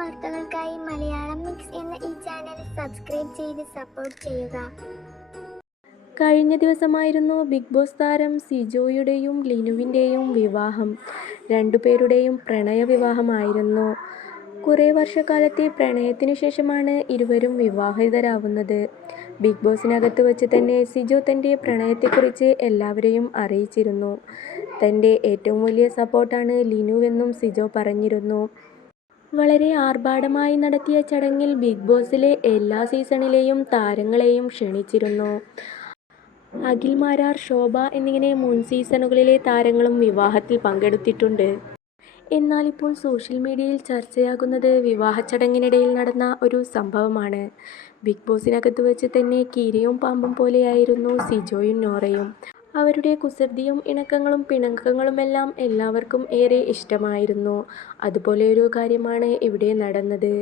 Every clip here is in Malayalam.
വാർത്തകൾക്കായി മലയാളം മിക്സ് എന്ന ഈ ചാനൽ സബ്സ്ക്രൈബ് ചെയ്ത് സപ്പോർട്ട് ചെയ്യുക. കഴിഞ്ഞ ദിവസമായിരുന്നു ബിഗ് ബോസ് താരം സിജോയുടെയും ലിനുവിന്റെയും വിവാഹം. രണ്ടുപേരുടെയും പ്രണയ വിവാഹമായിരുന്നു. കുറേ വർഷക്കാലത്തെ പ്രണയത്തിനു ശേഷമാണ് ഇരുവരും വിവാഹിതരാവുന്നത്. ബിഗ് ബോസിനകത്ത് വച്ച് തന്നെ സിജോ തന്റെ പ്രണയത്തെക്കുറിച്ച് എല്ലാവരെയും അറിയിച്ചിരുന്നു. തന്റെ ഏറ്റവും വലിയ സപ്പോർട്ടാണ് ലിനുവെന്നും സിജോ പറഞ്ഞിരുന്നു. വളരെ ആർഭാടമായി നടത്തിയ ചടങ്ങിൽ ബിഗ് ബോസിലെ എല്ലാ സീസണിലെയും താരങ്ങളെയും ക്ഷണിച്ചിരുന്നു. അഖിൽ മാരാർ ശോഭ എന്നിങ്ങനെ മുൻ സീസണുകളിലെ താരങ്ങളും വിവാഹത്തിൽ പങ്കെടുത്തിട്ടുണ്ട്. എന്നാൽ ഇപ്പോൾ സോഷ്യൽ മീഡിയയിൽ ചർച്ചയാകുന്നത് വിവാഹ ചടങ്ങിനിടയിൽ നടന്ന ഒരു സംഭവമാണ്. ബിഗ് ബോസിനകത്ത് വെച്ച് തന്നെ കീരിയും പാമ്പും പോലെയായിരുന്നു സിജോയും നോറയും. അവരുടെ കുസൃതിയും ഇണക്കങ്ങളും പിണക്കങ്ങളുമെല്ലാം എല്ലാവർക്കും ഏറെ ഇഷ്ടമായിരുന്നു. അതുപോലെ ഒരു കാര്യമാണ് ഇവിടെ നടന്നത്.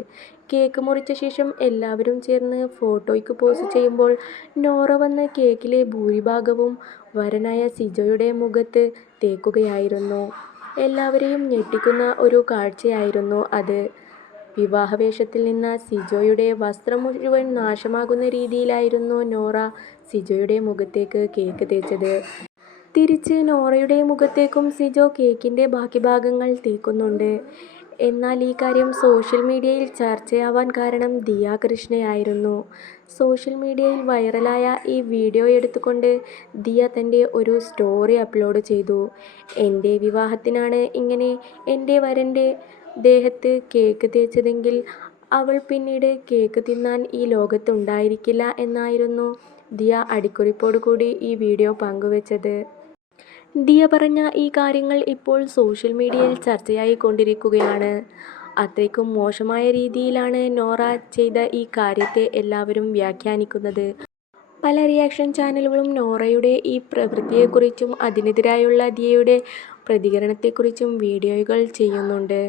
കേക്ക് മുറിച്ച ശേഷം എല്ലാവരും ചേർന്ന് ഫോട്ടോയ്ക്ക് പോസ് ചെയ്യുമ്പോൾ നോറ വന്ന് കേക്കിലെ ഭൂരിഭാഗവും വരനായ സിജോയുടെ മുഖത്ത് തേക്കുകയായിരുന്നു. എല്ലാവരെയും ഞെട്ടിക്കുന്ന ഒരു കാഴ്ചയായിരുന്നു അത്. വിവാഹവേഷത്തിൽ നിന്ന സിജോയുടെ വസ്ത്രം മുഴുവൻ നാശമാകുന്ന രീതിയിലായിരുന്നു നോറ സിജോയുടെ മുഖത്തേക്ക് കേക്ക് തേച്ചത്. തിരിച്ച് നോറയുടെ മുഖത്തേക്കും സിജോ കേക്കിന്റെ ബാക്കി ഭാഗങ്ങൾ തേക്കുന്നുണ്ട്. എന്നാൽ ഈ കാര്യം സോഷ്യൽ മീഡിയയിൽ ചർച്ചയാവാൻ കാരണം ദിയ കൃഷ്ണയായിരുന്നു സോഷ്യൽ മീഡിയയിൽ വൈറലായ ഈ വീഡിയോ എടുത്തുകൊണ്ട് ദിയ തന്റെ ഒരു സ്റ്റോറി അപ്ലോഡ് ചെയ്തു. എന്റെ വിവാഹത്തിനാണ് ഇങ്ങനെ എന്റെ വരന്റെ ദേഹത്ത് കേക്ക് തേച്ചതെങ്കിൽ അവൾ പിന്നീട് കേക്ക് തിന്നാൻ ഈ ലോകത്തുണ്ടായിരിക്കില്ല എന്നായിരുന്നു ദിയ അടിക്കുറിപ്പോടുകൂടി ഈ വീഡിയോ പങ്കുവച്ചത്. ദിയ പറഞ്ഞ ഈ കാര്യങ്ങൾ ഇപ്പോൾ സോഷ്യൽ മീഡിയയിൽ ചർച്ചയായി കൊണ്ടിരിക്കുകയാണ്. അത്രയ്ക്കും മോശമായ രീതിയിലാണ് നോറ ചെയ്ത ഈ കാര്യത്തെ എല്ലാവരും വ്യാഖ്യാനിക്കുന്നത്. പല റിയാക്ഷൻ ചാനലുകളും നോറയുടെ ഈ പ്രവൃത്തിയെക്കുറിച്ചും അതിനെതിരായുള്ള ദിയയുടെ പ്രതികരണത്തെക്കുറിച്ചും വീഡിയോകൾ ചെയ്യുന്നുണ്ട്.